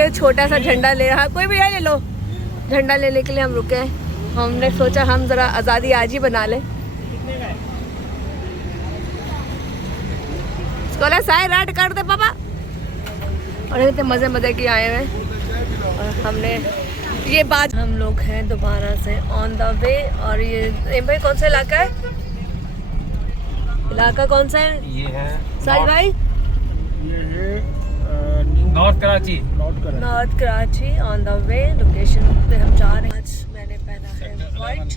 ये छोटा सा झंडा ले रहा, कोई भी है ले लो। झंडा लेने के लिए हम रुके हैं। हमने सोचा हम ज़रा आज़ादी आज ही बना लें। स्कॉलर साए राइड कर दे पापा। और इतने मज़े मज़े की आए हुए। और हमने ये बात, हम लोग हैं दोबारा से ऑन द वे। और ये भाई कौन सा इलाका है? इलाका कौन सा है ये है साहिल भाई? ये है north Karachi. North Karachi on the way location पे हम जा रहे हैं। आज मैंने पहना है वाइट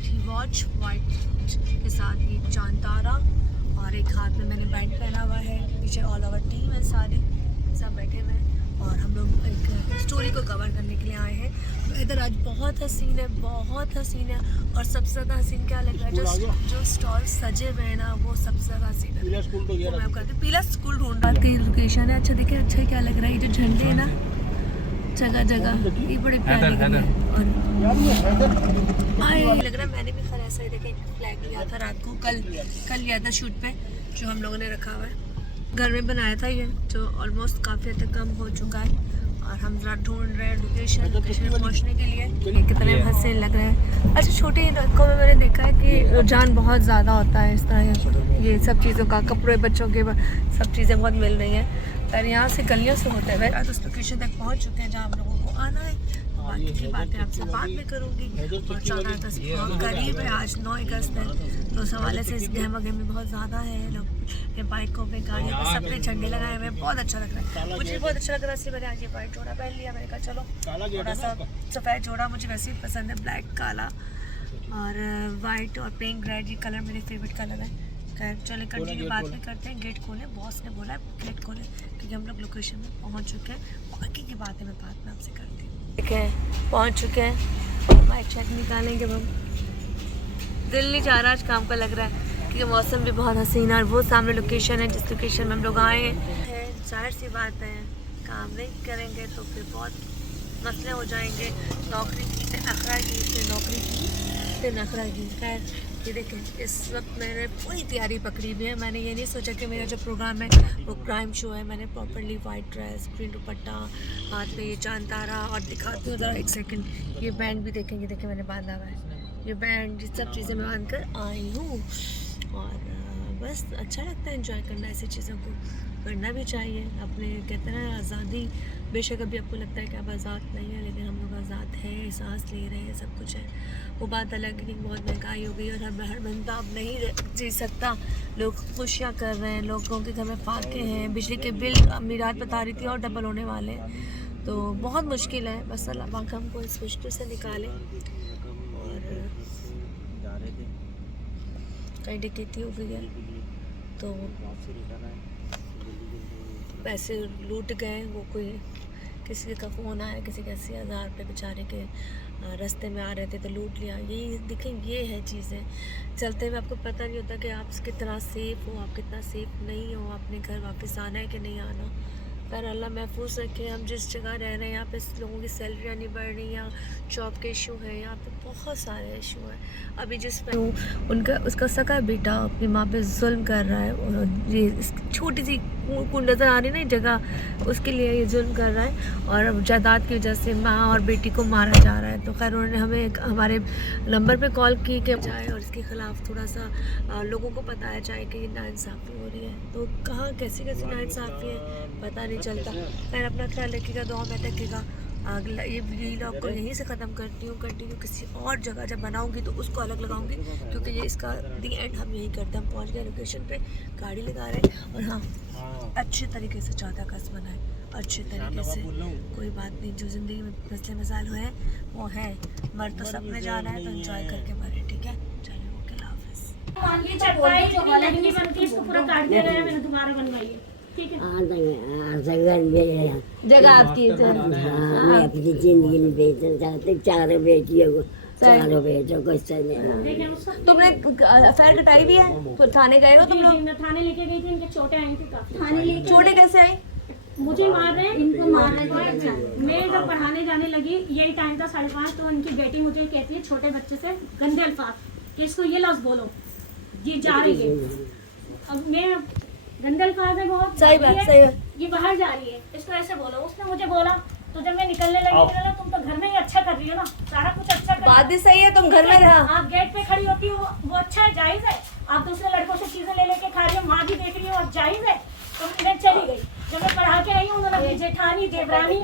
ही वॉच, वाइट के साथ ये चांद तारा और एक हाथ में मैंने बैंड पहना हुआ है। पीछे ऑल ओवर टीम है, सारे सब बैठे हुए हैं और हम लोग एक स्टोरी को कवर करने के लिए आए हैं। इधर आज बहुत हसीन है, बहुत हसीन है। और सबसे ज़्यादा हसीन क्या लग रहा है, जो स्टॉल सजे हुए हैं ना, वो सबसे ज़्यादा हसीन है। पीला स्कूल ढूंढ रहा है। लोकेशन है, अच्छा देखिए, अच्छा क्या लग रहा है। ये जो झंडे है ना जगह जगह, ये बड़े प्यारे लग रहे हैं। और लग रहा है मैंने भी खैर ऐसा ही देखे फ्लैग लिया था रात को, कल लिया था शूट पे, जो हम लोगों ने रखा हुआ है। घर में बनाया था ये, जो ऑलमोस्ट काफ़ी हद तक कम हो चुका है। और हम जरा ढूंढ रहे हैं लोकेशन पहुंचने के लिए। कितने हंसे लग रहे हैं। अच्छा, छोटी इलाकों में मैंने देखा है कि रुझान बहुत ज़्यादा होता है इस तरह ये सब चीज़ों का। कपड़े बच्चों के सब चीज़ें बहुत मिल रही हैं। पर यहाँ से गलियों से होते हुए आज उस लोकेशन तक पहुँच चुके हैं जहाँ हम लोगों को आना है। बाकी की बातें आपसे बाद में करूँगी। और 14 अगस्त बहुत करीब है, आज 9 अगस्त है, तो उस हवाले से इस गहमा गहमी बहुत ज़्यादा है। लोग ये बाइकों पे, गाड़ियों पे, सब पे झंडे लगाए हुए हैं। बहुत अच्छा लग रहा है, मुझे बहुत अच्छा लग रहा है। इसलिए मैंने आज ये वाइट जोड़ा पहन लिया। मैंने कहा चलो थोड़ा सा सफ़ेद जोड़ा मुझे वैसे ही पसंद है, ब्लैक काला और वाइट और पिंक रेड, ये कलर मेरे फेवरेट कलर है। खैर चले कंटिन्यू बात में करते हैं। गेट खोलें, बॉस ने बोला है गेट खोलें क्योंकि हम लोग लोकेशन में पहुँच चुके हैं। बाकी की बातें मैं बाद में आपसे करती हूँ। देखें पहुँच चुके हैं, माइक चेक निकालेंगे। हम दिल नहीं चाह रहा आज काम का, लग रहा है क्योंकि मौसम भी बहुत हसीन है। और वो सामने लोकेशन है जिस लोकेशन में हम लोग आए हैं। जाहिर सी बात है, काम नहीं करेंगे तो फिर बहुत मसले हो जाएंगे। नौकरी की से नखरा की, फिर नौकरी की से नखरा की। खैर ये देखें, इस वक्त मैंने पूरी तैयारी पकड़ी हुई है। मैंने ये नहीं सोचा कि मेरा जो प्रोग्राम है वो क्राइम शो है। मैंने प्रॉपरली वाइट ड्रेस, ग्रीन दुपट्टा, हाथ में ये चांद तारा, और दिखाती हूँ ज़रा एक सेकंड, ये बैंड भी देखेंगे, देखें मैंने बांधा हुआ है ये बैंड, ये सब चीज़ें मैं बांध कर आई हूँ। और बस अच्छा लगता है एंजॉय करना, ऐसी चीज़ों को करना भी चाहिए। अपने कहते हैं ना आज़ादी, बेशक अभी आपको लगता है कि आप आज़ाद नहीं है, लेकिन हम लोग आज़ाद हैं, सांस ले रहे हैं, सब कुछ है। वो बात अलग है कि बहुत महंगाई हो गई और हर बंदा अब नहीं जी सकता। लोग खुशियाँ कर रहे हैं, लोगों के घर में फाके हैं, बिजली के बिल अमीरात बता रही थी और डबल होने वाले हैं। तो बहुत मुश्किल है, बस अल्लाह पाक हमको इस मुश्किल से निकाले। और कहीं डकैती हो गई है तो पैसे लूट गए। वो कोई किसी का फ़ोन आया, किसी के 80,000 रुपये बेचारे के रास्ते में आ रहे थे तो लूट लिया। यही देखें, ये है चीज़ें। चलते हुए आपको पता नहीं होता कि आप कितना सेफ़ हो, आप कितना सेफ़ नहीं हो, अपने घर वापस आना है कि नहीं आना। पर अल्लाह महफूज रखे। हम जिस जगह रह रहे हैं यहाँ पे लोगों की सैलरियाँ नहीं बढ़ रही, यहाँ जॉब के इशू है, यहाँ पे बहुत सारे इशू हैं। अभी जिस पे उनका उसका सका बेटा अपनी माँ पे जुल्म कर रहा है, और ये छोटी सी को नज़र आ रही ना जगह, उसके लिए ये जुल्म कर रहा है। और जायदाद की वजह से माँ और बेटी को मारा जा रहा है। तो खैर उन्होंने हमें हमारे नंबर पे कॉल की कि जाए और इसके ख़िलाफ़ थोड़ा सा लोगों को बताया जाए कि नाइंसाफ़ी हो रही है। तो कहाँ कैसी नाइंसाफ़ी है पता नहीं चलता। खैर अपना ख्याल रखिएगा, दुआ में रखिएगा। अगला ये व्लॉग को यहीं से ख़त्म करती हूँ। कंटिन्यू किसी और जगह जब बनाऊँगी तो उसको अलग लगाऊँगी, क्योंकि ये इसका दी एंड हम यही करते हैं। हम पहुँच गए लोकेशन पे, गाड़ी लगा रहे हैं। और हाँ, अच्छे तरीके से 14 अगस्त मनाएं, अच्छे तरीके से। कोई बात नहीं, जो ज़िंदगी में मसले मसाइल हुए हैं वो है, मर तो सब में जाना है, तो एंजॉय करके मरे। ठीक है, चलिए ओके, अल्लाह हाफ़िज़। जगह आपकी मैं अपनी जिंदगी में बेचना चाहती, चारों बेटियों को, चारों बेटियों को तुमने अफेयर कटाई भी है तो थाने गए हो तुम लोग? थाने लेके गई थी, इनके चोटें आई थी काफी। थाने लेके चोटें कैसे आई? मुझे मार रहे हैं, इनको मार रहे थे। मैं जब पढ़ाने जाने लगी, यही टाइम था 5:30, तो उनकी बेटी मुझे कहती है छोटे बच्चे से गंदे अल्फाज कि इसको ये लफ्ज बोलो, ये जा रही है। अब मैं गंदे अल्फाज है बहुत। सही बात, सही बात। ये बाहर जा रही है, इसको ऐसे बोलो। उसने मुझे बोला तो जब मैं निकलने लगी बोला तुम तो घर में ही अच्छा कर रही हो ना, सारा कुछ अच्छा कर रही हो। बात भी सही है, तुम घर में रहा। आप गेट पे खड़ी होती हो वो अच्छा है, जायज है। आप दूसरे लड़कों से चीजें ले लेके खा रही हो, माँ भी देख रही हो, जायज है। तो मैं चली गई। जब मैं पढ़ा के आई हूँ उन्होंने अपनी जेठानी देवरानी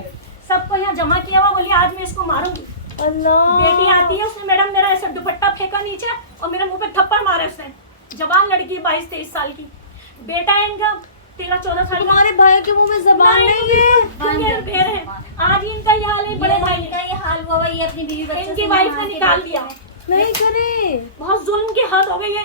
सबको यहाँ जमा किया हुआ, बोली आज मैं इसको मारूंगी। अल्लाह। बेटी आती है, उसने मैडम मेरा ऐसा दुपट्टा फेंका नीचे और मेरे मुंह पे थप्पड़ मारे उसने। जवान लड़की 22-23 साल की, बेटा है इनका 13-14 साल का। तुम्हारे भाई के मुंह में जबान नहीं है। मेरे पैर है, आज ही इनका ये हाल है। बड़े भाई का ये हाल हुआ, ये अपनी बीवी बच्चों इनकी से वाइफ मार ने के निकाल देती दिया। है। नहीं करे। बहुत जुल्म की हद हो गई है।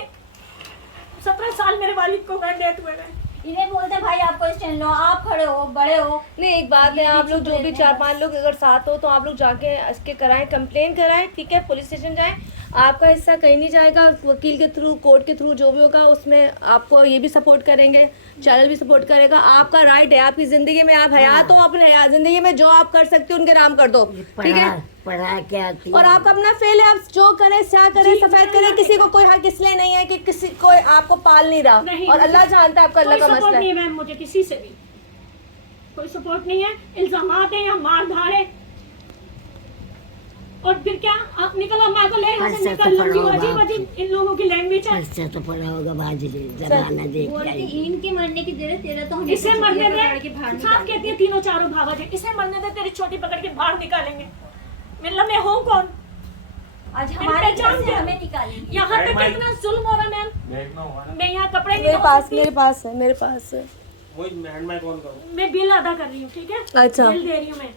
17 साल मेरे वालिद को गए, डेथ हुए गए। इन्हें बोलते भाई आपको स्टैंड लो, आप खड़े हो, बड़े हो। नहीं, एक बात है, आप लोग जो भी 4-5 लोग अगर साथ हो तो आप लोग जाके इसके कराएं, कंप्लेन कराएं, ठीक है, पुलिस स्टेशन जाएं। आपका हिस्सा कहीं नहीं जाएगा। वकील के थ्रू, कोर्ट के थ्रू जो भी होगा उसमें आपको ये भी सपोर्ट करेंगे, चैनल भी सपोर्ट करेगा। आपका राइट है, आपकी ज़िंदगी में आप हयात हो, अपने ज़िंदगी में जो आप कर सकते हो उनके नाम कर दो, ठीक है। पढ़ा के आती और आप अपना फेल है, आप जो करें, क्या करें, सफेद करें, किसी को कोई हक इसलिए नहीं है कि किसी कोई आपको पाल नहीं रहा। नहीं, और अल्लाह जानता है आपका अल्लाह का कोई सपोर्ट मसला नहीं है। है मैम, मुझे किसी से भी कोई सपोर्ट नहीं है। इल्जामात है या मार धाड़ है। और फिर क्या आप निकलो, माँ को ले यहाँ से अच्छा, निकल। तो लंबी पढ़ो अजीब बाप। अजीब इन लोगों की लैंग्वेज है। अच्छा तो पढ़ा होगा बाजरी जमाना देख बोलती के इनके मरने की देर है, तेरा तो हमें इसे मरने दे, बाहर साथ कहती है तीनों चारों भावत है, इसे मरने दे, तेरी छोटी पकड़ के बाहर निकालेंगे। मिल्ला मैं हूँ कौन? आज मेरी हमारे पहचान घर से क्या? हमें निकालेंगे। यहाँ पे कितना जुल्म हो रहा है मैम। मैं यहाँ कपड़े नहीं मेरे धो पास सकती। मेरे पास है, मेरे पास है। मैं बिल अदा कर रही हूँ, ठीक है। अच्छा। बिल दे रही हूँ मैं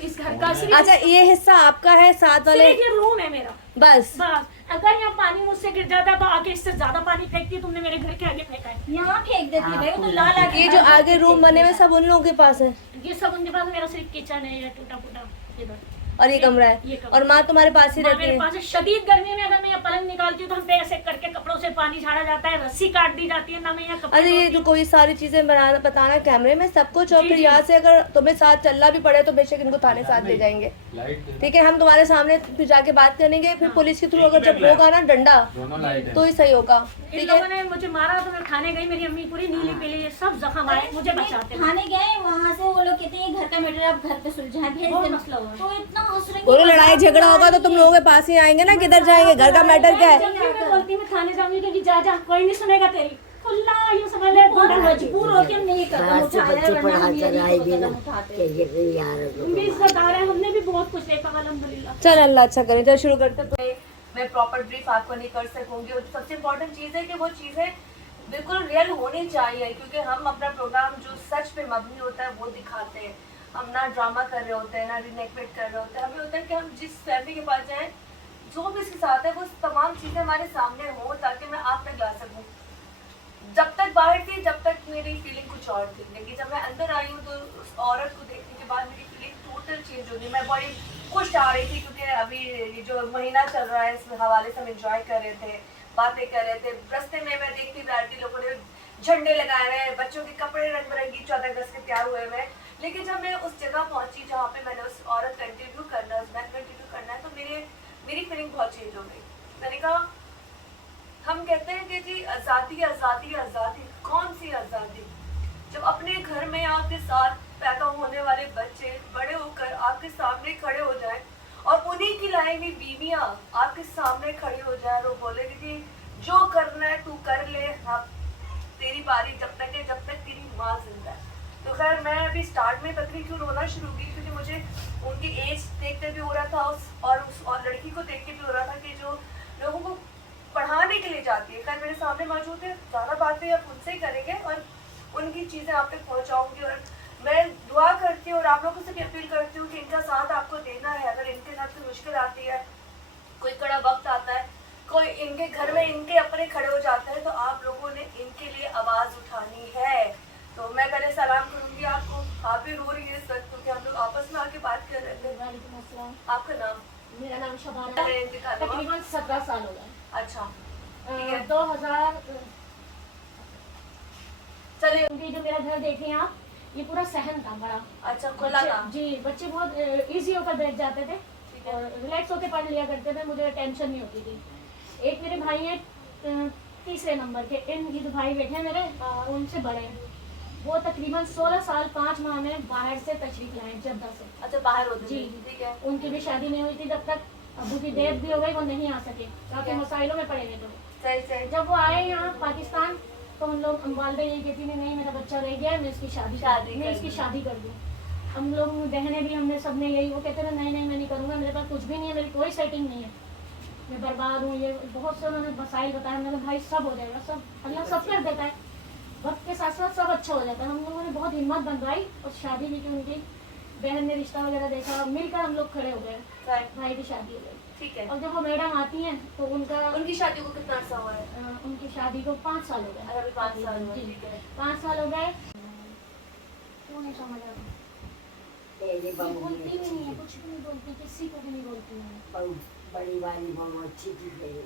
इस घर का। सिर्फ अच्छा, ये हिस्सा आपका है, साथ वाले सिर्फ ये रूम है मेरा बस। बस। अगर यहाँ पानी मुझसे गिर जाता है तो आके इससे ज्यादा पानी फेंकती है। तुमने मेरे घर के आगे फेंका है। यहाँ फेंक देती है भाई, वो तो ला ला के ये जो आगे रूम बने हुए सब उन लोगों के पास है, ये सब उनके पास, मेरा सिर्फ किचन है, ये टूटा फूटा इधर। और ये कमरा है, ये कमरा। और माँ तुम्हारे पास ही माँ रहती मेरे है। पास है। शदीद गर्मी में अगर मैं यहाँ पलंग निकालती हूँ तो हम पे ऐसे करके कपड़ों से पानी झाड़ा जाता है, रस्सी काट दी जाती है ना। मैं यहाँ कपड़े अच्छा, ये धोती जो हूँ। कोई सारी चीजें बताना कैमरे में सब कुछ, और जी, फिर जी। यहाँ से अगर तुम्हें साथ चलना भी पड़े तो बेशक इनको थाने साथ ले जाएंगे, ठीक है। हम तुम्हारे सामने फिर जाके बात करेंगे, फिर पुलिस के थ्रू अगर जब होगा ना डंडा तो ही सही होगा, इन ठीक लोगों है। ने मुझे मारा तो मैं थाने गई, मेरी अम्मी पूरी नीली पीली सब जख्म आए, मुझे बचाते हैं। थाने गए, वहाँ से वो लोग कहते हैं घर का मैटर आप घर पे सुलझाएं, भेज बहुत देना। मसला हुआ। तो इतना हंस रही बोलो लड़ाई झगड़ा होगा तो तुम लोगों के पास ही आएंगे ना, किधर जाएंगे, घर का मैटर क्या है। जब भी मैं बोलती हूँ मैं थाने जाऊंगी क्योंकि जा जा कोई नहीं सुनेगा तेरी। खुला यूं समझ ले, बहुत मजबूर होकर नहीं कदम बाहर से उठाया, बच्चे वरना पढ़ा हम ये कर भी आएगी कदम ना उठाते। कि ये कोई यार हम भी इज्जतदार है, हमने भी बहुत कुछ देखा अल्हम्दुलिल्लाह। चल अल्लाह अच्छा करे, चल शुरू करते हैं। मैं प्रॉपर ब्रीफ आपको नहीं कर सकूंगी, और सबसे इम्पोर्टेंट चीज़ है कि वो चीज़ें बिल्कुल रियल होनी चाहिए, क्योंकि हम अपना प्रोग्राम जो सच पे मबनी होता है वो दिखाते हैं। हम ना ड्रामा कर रहे होते हैं, ना रिनेक्ट कर रहे होते हैं। हमें होता है कि हम जिस फैमिली के पास जाएं, जो भी इसके साथ है, वो तमाम चीज़ें हमारे सामने हो ताकि मैं आप तक ला सकूँ। जब तक बाहर थी जब तक मेरी फीलिंग कुछ और थी, लेकिन जब मैं अंदर आई हूँ तो उस औरत को देखने के बाद मेरी फीलिंग टोटल चेंज हो गई। मैं बड़ी खुश आ रही थी क्योंकि अभी ये जो महीना चल रहा है इस हवाले से हम इंजॉय कर रहे थे, बातें कर रहे थे। रास्ते में मैं देखती बैठती, लोगों ने झंडे लगाए हुए हैं, बच्चों के कपड़े रंग बिरंगी 14 अगस्त के तैयार हुए हुए हैं। लेकिन जब मैं उस जगह पहुंची जहाँ पे मैंने उस औरत का इंटरव्यू करना है, उस मैन का इंटरव्यू करना है, तो मेरी फीलिंग बहुत चेंज हो गई। मैंने कहा, हम कहते हैं कि जी आज़ादी आज़ादी आज़ादी, कौन सी आज़ादी? जब अपने घर में आपके साथ पैदा होने वाले बच्चे बड़े होकर आपके सामने खड़े हो जाएं और उन्हीं की लाई हुई बीवियाँ आपके सामने खड़ी हो जाए और वो बोले कि जो करना है तू कर ले, हाँ तेरी बारी जब तक है, जब तक तेरी माँ जिंदा है। तो खैर मैं अभी स्टार्ट में पता नहीं क्यों रोना शुरू की, क्योंकि मुझे उनकी एज देखते भी हो रहा था और लड़की को देख के भी हो रहा था कि जो लोगों को पढ़ाने के लिए जाती है। खैर मेरे सामने मौजूद है, ज़्यादा बातें अब उनसे ही करेंगे और उनकी चीज़ें आप तक पहुँचाऊँगी। और मैं दुआ करती हूँ और आप लोगों से भी अपील करती हूँ कि इनका साथ आपको देना है। अगर इनके साथ कोई मुश्किल आती है, कोई कड़ा वक्त आता है, कोई इनके घर में इनके अपने खड़े हो जाते हैं, तो आप लोगों ने इनके लिए आवाज़ उठानी है। तो मैं पहले सलाम करूँगी आपको। आप भी रो रही है इस वक्त क्योंकि हम लोग आपस में आके बात कर रहे थे। वालेकुम अस्सलाम। आपका नाम? मेरा नाम शबाना है। इंतकाल हुआ? तकरीबन 17 साल हो गए। अच्छा ठीक है। 2000 चलिए। जो मेरा घर देखे आप, ये पूरा सहन था बड़ा। अच्छा खुला था? जी, बच्चे बहुत इजी होकर बैठ जाते थे और रिलैक्स होकर पढ़ लिया करते थे, मुझे टेंशन नहीं होती थी। एक मेरे भाई हैं तीसरे नंबर के। इन ये भाई बैठे हैं मेरे, उनसे बड़े हैं। वो तकरीबन 16 साल 5 माह में बाहर से तशरीफ लाए जद्दा से। अच्छा, बाहर होते जी थे, ठीक है। उनकी भी शादी नहीं हुई थी जब तक, अबू की डेथ भी हो गई, वो नहीं आ सके, काफी मसाइलों में पड़े हुए थे। सही सही। जब वो आए यहाँ पाकिस्तान तो हम लोग वालदा यही कहती थी नहीं मेरा बच्चा रह गया, मैं इसकी शादी कर दूँ। हम लोग बहनें भी, हमने सबने यही, वो कहते थे नहीं मैं नहीं करूँगा, मेरे पास कुछ भी नहीं है, मेरी कोई सेटिंग नहीं है, मैं बर्बाद हूँ। ये बहुत से उन्होंने मसाइल बताया। मैंने भाई सब हो जाएगा, सब अल्लाह सब कर देता है, वक्त के साथ साथ सब अच्छा हो जाता है। हम लोगों ने बहुत हिम्मत बंधवाई और शादी भी की। उनकी बहन ने रिश्ता वगैरह देखा, मिलकर हम लोग खड़े हो गए, भाई की शादी हो गई। ठीक है। और जब वो मैडम आती हैं तो उनकी शादी को कितना अर्सा हुआ है? उनकी शादी को 5 साल हो गए। अभी 5 साल हुए, जी, ठीक है। 5 साल हो गए। क्यों नहीं समझ आ रहा? पहले ये बहू बोलती भी भी नहीं है, अच्छी कुछ भी नहीं बोलती, किसी को भी नहीं बोलती है। बहू, बड़ी वाली बहू अच्छी थी पहले।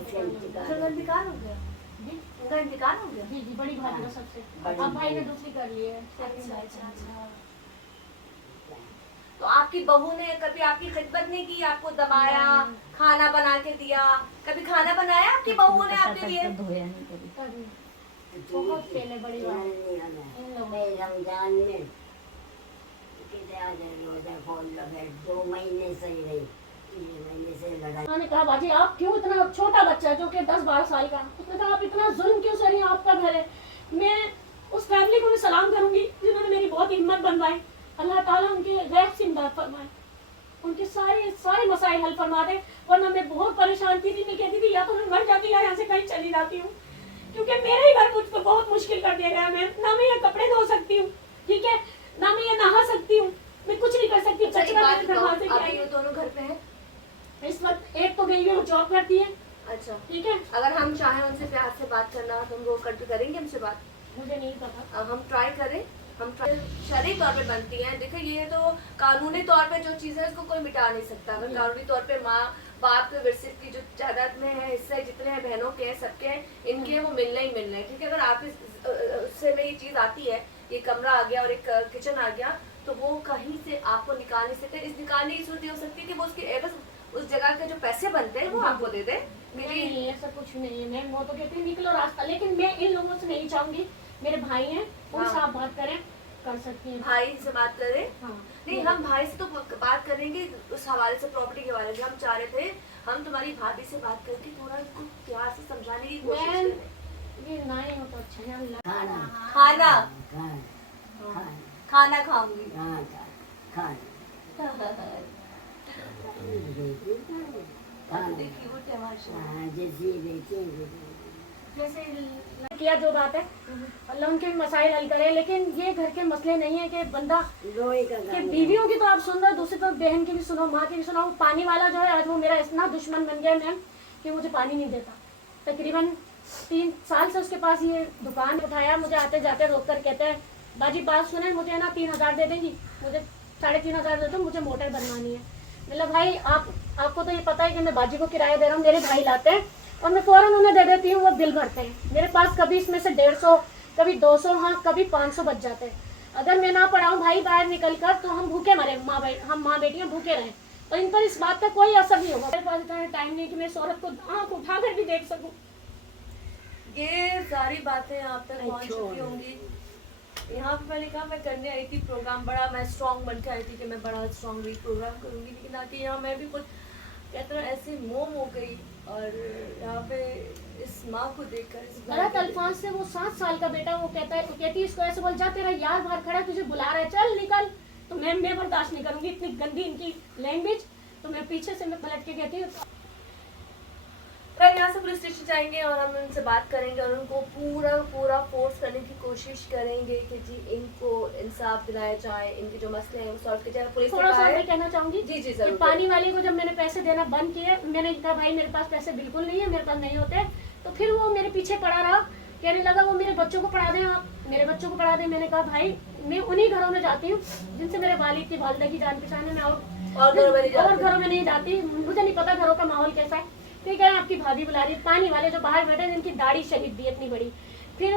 उसका इंतकाल उनका इंतकाल हो गया? जी उनका इंतकाल हो गया? जी जी, बड़ी भाभी का सबसे। बड़ी अब भाई ने भाभी। दूसरी कर ली है। अच्छा अच्छा अच्छा। तो आपकी बहू ने कभी आपकी खिदमत नहीं की, आपको दबाया, खाना बना के दिया? कभी खाना बनाया आपकी बहू ने आपके लिए? कभी बहुत पहले बड़ी बात इन लोगों मैं रमजान में कितने आज रोजा खोल लगे, 2 महीने सही रही, 3 महीने से लड़ाई। ने कहा बाजी आप क्यों इतना छोटा बच्चा जो कि 10-12 साल का, उसने कहा आप इतना जुल्म क्यों सह रही हैं, आपका घर है। मैं उस फैमिली को भी सलाम करूंगी जिन्होंने मेरी बहुत हिम्मत बनवाई। अल्लाह ताला उनकी गैर से इमदाद फरमाए, उनके सारे मसाइल हल फरमा दे। वरना मैं बहुत परेशान थी, मैं कहती थी या तो मैं मर जाती या यहाँ से कहीं चली जाती हूँ, क्योंकि मेरे ही घर मुझको बहुत मुश्किल कर दिया गया। मैं ना मैं ये कपड़े धो सकती हूँ, ठीक है, ना मैं ये नहा सकती हूँ, मैं कुछ नहीं कर सकती। अच्छा, एक कचरा बात मेरे घर वहाँ से बताओ, क्या अभी है? ये दोनों घर पे हैं? इस वक्त एक तो गई है, वो जॉब करती है, अच्छा, ठीक है। अगर हम चाहें उनसे प्यार से बात करना तो हम वो करेंगे हमसे बात? मुझे नहीं पता। अब हम ट्राई करें, हम शरई तौर पे बनती हैं। देखिए ये तो कानूनी तौर पे जो चीज़ है उसको कोई मिटा नहीं सकता। अगर कानूनी तौर पे माँ बाप के विरसे की जो जायदाद में है हिस्से जितने हैं, बहनों के हैं, सबके हैं, इनके वो मिलना ही मिलना है, ठीक है। अगर आपके उससे में ये चीज़ आती है, ये कमरा आ गया और एक किचन आ गया, तो वो कहीं से आपको निकाल नहीं सकते। इस निकालने की सूरत हो सकती है कि वो उसकी एवज उस जगह के जो पैसे बनते हैं वो आपको दे दे। नहीं ऐसा कुछ नहीं है। मैं वो तो कहती हूँ निकलो रास्ता, लेकिन मैं इन लोगों से नहीं चाहूंगी। मेरे भाई हैं, उनसे आप बात करें, कर सकती हैं। भाई से बात करें? हाँ नहीं, हम भाई से तो बात करेंगे उस हवाले से, प्रॉपर्टी के बारे में। हम चाह रहे थे हम तुम्हारी भाभी से बात करके थोड़ा इसको प्यार से समझाने की कोशिश मैं करें। ये ना ही हो तो अच्छा है। खाना खाना खाना खाना खाऊंगी। खाना क्यूट है माशाल्लाह। जैसी बेटी जैसे किया जो बात है, अल्लाह उनके भी मसाइल हल करे। लेकिन ये घर के मसले नहीं है कि बंदा लोहे का कि बीवियों की तो आप सुन रहे हो, दूसरी तरफ बहन की भी सुनो, माँ की भी सुनो। पानी वाला जो है आज वो मेरा इतना दुश्मन बन गया मैम कि मुझे पानी नहीं देता। तकरीबन 3 साल से उसके पास ये दुकान उठाया, मुझे आते जाते रोक कर कहते हैं बाजी बात सुने, मुझे ना 3000 दे देंगी, मुझे 3500 दे दो, मुझे मोटर बनवानी है। मतलब भाई आपको तो ये पता है कि मैं बाजी को किराया दे रहा हूँ, मेरे भाई लाते हैं और मैं फ़ौरन उन्हें दे देती हूँ, वो बिल भरते हैं। मेरे पास कभी इसमें से 150, कभी 200, हाँ कभी 500 बच जाते हैं। अगर मैं ना पढ़ाऊँ भाई बाहर निकल कर तो हम भूखे मरे, हम माँ बेटियाँ भूखे रहें, तो इन पर इस बात का कोई असर नहीं होगा। मेरे पास इतना टाइम नहीं कि मैं इस औरत को आँख उठा कर भी देख सकूँ। ये सारी बातें आप तक पहुंच चुकी होंगी। यहाँ पे मैंने कहा मैं करने आई थी प्रोग्राम, बड़ा मैं स्ट्रॉन्ग बन के आई थी कि मैं बड़ा स्ट्रॉन्गली प्रोग्राम करूँगी, लेकिन आके यहाँ मैं भी कुछ कहते हैं ऐसे मोम हो गई। और यहाँ पे इस माँ को देखकर गलत अल्फाज से वो 7 साल का बेटा वो कहता है, तो कहती है इसको ऐसे बोल जा तेरा यार बाहर खड़ा है तुझे बुला रहा है चल निकल, तो मैं बर्दाश्त नहीं करूँगी इतनी गंदी इनकी लैंग्वेज। तो मैं पीछे से मैं पलट के कहती हूँ। कल यहाँ से पुलिस स्टेशन जाएंगे और हम उनसे बात करेंगे और उनको पूरा फोर्स करने की कोशिश करेंगे कि जी इनको इंसाफ दिलाया जाए, इनके जो मसले हैं वो सॉल्व किया जाए। पुलिस थोड़ा सा मैं कहना चाहूँगी जी जी कि जरूर। पानी वाले को जब मैंने पैसे देना बंद किए, मैंने कहा भाई मेरे पास पैसे बिल्कुल नहीं है, मेरे पास नहीं होते, तो फिर वो मेरे पीछे पड़ा रहा, कहने लगा वो मेरे बच्चों को पढ़ा दें, आप मेरे बच्चों को पढ़ा दें। मैंने कहा भाई मैं उन्हीं घरों में जाती हूँ जिनसे मेरे वालिद की वालदा की जान पहचान है, मैं और घरों में नहीं जाती, मुझे नहीं पता घरों का माहौल कैसा है। फिर क्या आपकी भाभी बुला रही, पानी वाले जो बाहर बैठे हैं इनकी दाढ़ी शहीद दी इतनी बड़ी। फिर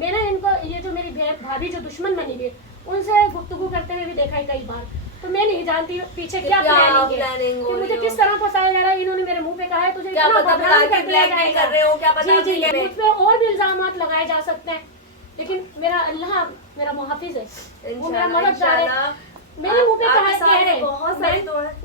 मैंने इनको ये जो मेरी भाभी जो दुश्मन बनी हुई उनसे गुफ्तगू करते हुए भी देखा है कई बार, तो मैं नहीं जानती पीछे क्या प्लानिंग है कि मुझे किस तरह फंसाया जा रहा है। इन्होंने मेरे मुंह पे कहा है तुझे क्या इतना पता बदनाम बुला के कर दिया ब्लैकमेल कर रहे हो, क्या पता जी जी, आपके मुझ पे और भी इल्जामात लगाए जा सकते हैं, लेकिन मेरा अल्लाह मेरा मुहाफिज है, वो मेरा मददगार है। मेरे मुंह पे कहा है, कह रहे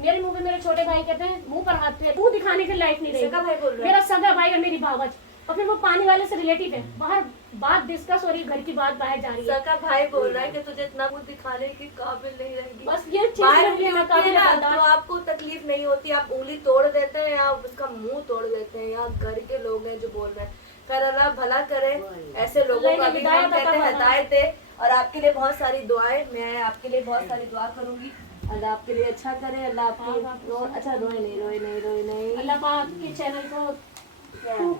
मेरे मुंह पे मेरे छोटे भाई कहते हैं मुंह पर हाथ पे मुंह दिखाने के लायक नहीं रही, मेरा सगा भाई और मेरी भावज, और फिर वो पानी वाले से रिलेटिव है, बाहर बात डिस्कस हो रही है, घर की बात बाहर जा रही है। सका भाई बोल रहा है कि तुझे इतना मुंह दिखाने की काबिल नहीं रहेगी, बस ये चीज बाहर मेरे लिए होती है नाकाबिल ना, बर्दाश्त। तो आपको तकलीफ नहीं होती, आप उंगली तोड़ देते हैं या उसका मुंह तोड़ देते हैं, या घर के लोग हैं जो बोल रहे हैं। कर अल्लाह भला करे, ऐसे लोगों का भी हम कहते हैं हिदायत दे, और आपके लिए बहुत सारी दुआएं, मैं आपके लिए बहुत सारी दुआ करूंगी, अल्लाह आपके लिए अच्छा करे, अल्लाह आपकी अच्छा रोए नहीं। अल्लाह पाक के चैनल को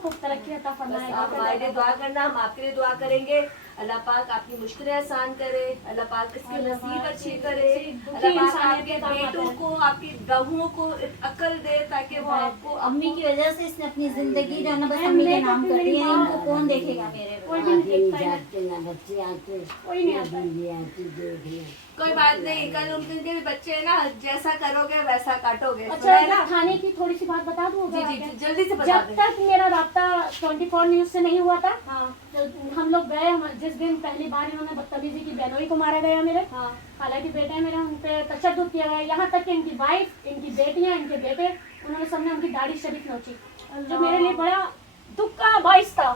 खूब तरक्की अता फरमाए। आप हमारे लिए दुआ करना, हम आपके लिए दुआ करेंगे। अल्लाह पाक आपकी मुश्किलें आसान करे, अल्लाह पाक किसकी नसीब अच्छी करे, अल्लाह पाक आपके बेटों को, आपकी बहुओं को अक्ल दे ताकि वो आपको अम्मी की वजह से इसने अपनी जिंदगी जो है ना बस अम्मी के नाम कर दी है। इनको कौन देखेगा मेरे कोई भी नहीं देखता है, जाते ना बच्चे आते, कोई नहीं आता है। बीवी आती देख ले। कोई बात नहीं, कल उनके भी बच्चे हैं ना, जैसा करोगे वैसा काटोगे, अच्छा सुना है ना? खाने की थोड़ी सी बात बता दूं? जी जी जी, जल्दी से बता जब दें। तक मेरा राब्ता 24 न्यूज से नहीं हुआ था, हाँ तो हम लोग गए, जिस दिन पहली बार इन्होंने बदतमीजी की, बहनोई को मारा गया मेरे, हाँ हालांकि बेटे हैं मेरे, उन पे तशद्दुद किया गया, यहाँ तक कि इनकी वाइफ, इनकी बेटियां, इनके बेटे, उन्होंने सबने उनकी दाढ़ी शरीफ नोची, जो मेरे लिए बड़ा दुख का बाइस था।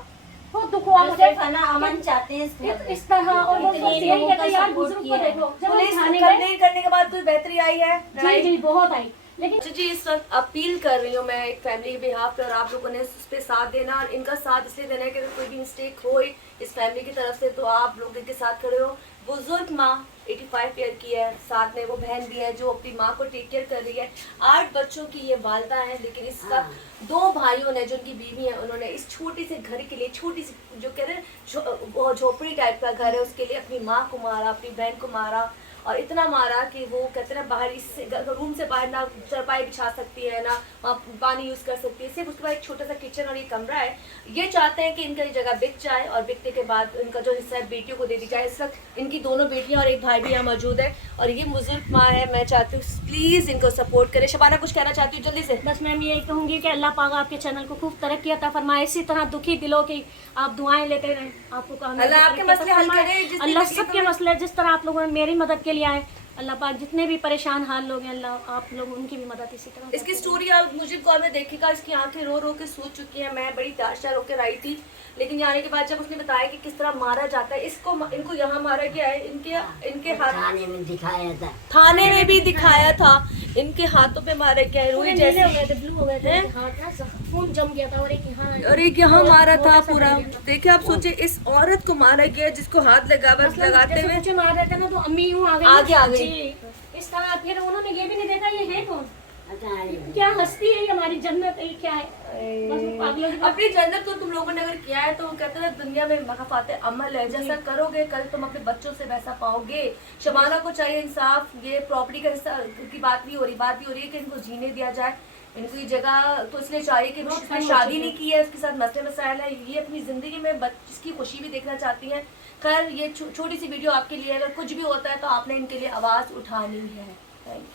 बहुत दुख हुआ मुझे, फना अमन चाहते हैं इस घर में। इस तरह। और वो इतने बस यही लोगों कहते का हैं, यार support बुजुर्ग को किया है। देखो, जब हम पुलिस खाने कंप्लेन करने के बाद कोई बेहतरी आई है? गए, जी जी बहुत आई, लेकिन जी इस वक्त अपील कर रही हूँ मैं एक फैमिली के बिहाफ पे, और आप लोगों ने उस पर साथ देना, और इनका साथ इसलिए देना है कि अगर कोई भी मिस्टेक हो इस फैमिली की तरफ से तो आप लोग इनके साथ खड़े हो। बुजुर्ग माँ 85 ईयर की है, साथ में वो बहन भी है जो अपनी माँ को टेक केयर कर रही है, 8 बच्चों की ये वालदा है, लेकिन इस वक्त 2 भाइयों ने जो उनकी बीवी है, उन्होंने इस छोटी से घर के लिए, छोटी सी जो कह रहे हैं झोपड़ी टाइप का घर है, उसके लिए अपनी माँ को मारा, अपनी बहन को मारा, और इतना मारा कि वो कहते हैं बाहर इस रूम से बाहर ना चरपाई बिछा सकती है, ना पानी यूज़ कर सकती है, सिर्फ उसके बाद एक छोटा सा किचन और ये कमरा है। ये चाहते हैं कि इनका ये जगह बिक जाए, और बिकने के बाद इनका जो हिस्सा है बेटियों को दे दी जाए। इस वक्त इनकी दोनों बेटियां और एक भाई भी यहाँ मौजूद है, और ये बुजुर्ग माँ है। मैं चाहती हूँ प्लीज़ इनको सपोर्ट करें। शबाना कुछ कहना चाहती हूँ जल्दी से? बस मैम यही कहूँगी कि अल्लाह पाक आपके चैनल को खूब तरक्की अता फरमाए, इसी तरह दुखी दिलों की आप दुआएं लेते रहें, आपको कामयाबी अल्लाह आपके तरक्की अता मसले हल फरमाए। करे, जितनी अल्लाह तकलीफों सबके में- मसले, जिस तरह आप लोगों ने मेरी मदद के लिए आए, अल्लाह पाक जितने भी परेशान हाल लोग हैं, अल्लाह आप लोग उनकी भी मदद इसी तरह इसकी स्टोरी आप मुझे कॉल में देखिएगा, इसकी आंखें रो रो के सूज चुकी हैं। मैं बड़ी ताशा होकर आई थी, लेकिन यहाँ आने के बाद जब उसने बताया कि किस तरह मारा जाता है, इनको यहाँ मारा गया है, इनके हाथ थाने में दिखाया था, थाने में भी दिखाया था, इनके हाथों पे मारा गया है, रुई जैसे, हो गए थे, ब्लू हो गए थे, हाथ ना खून जम गया था, और एक यहाँ और एक यहाँ मारा था मोटा सा पूरा। बन गया था। देखिए आप सोचे, इस औरत को मारा गया है जिसको हाथ लगाते जैसे हुए मुझे मार रहे थे ना, तो अम्मी यूँ आगे आ गई। जी, इस तरह फिर उन्होंने ये भी नहीं देखा ये है कौन, अच्छा है। क्या हस्ती है, ये हमारी जन्नत है, ये क्या है, बस वो पागलों की अपनी जन्नत को तुम लोगों ने अगर किया है तो वो कहते हैं दुनिया में मकाफात अमल है, जैसा करोगे कल तुम अपने बच्चों से वैसा पाओगे। शबाना को चाहिए इंसाफ, ये प्रॉपर्टी का हिस्सा की बात भी हो रही है कि इनको जीने दिया जाए, इनको ये जगह तो इसलिए चाहिए कि उसने शादी नहीं की है, उसके साथ मसले मसाइल है, ये अपनी ज़िंदगी में इसकी खुशी भी देखना चाहती हैं। खैर ये छोटी सी वीडियो आपके लिए, अगर कुछ भी होता है तो आपने इनके लिए आवाज़ उठानी है। Thank you.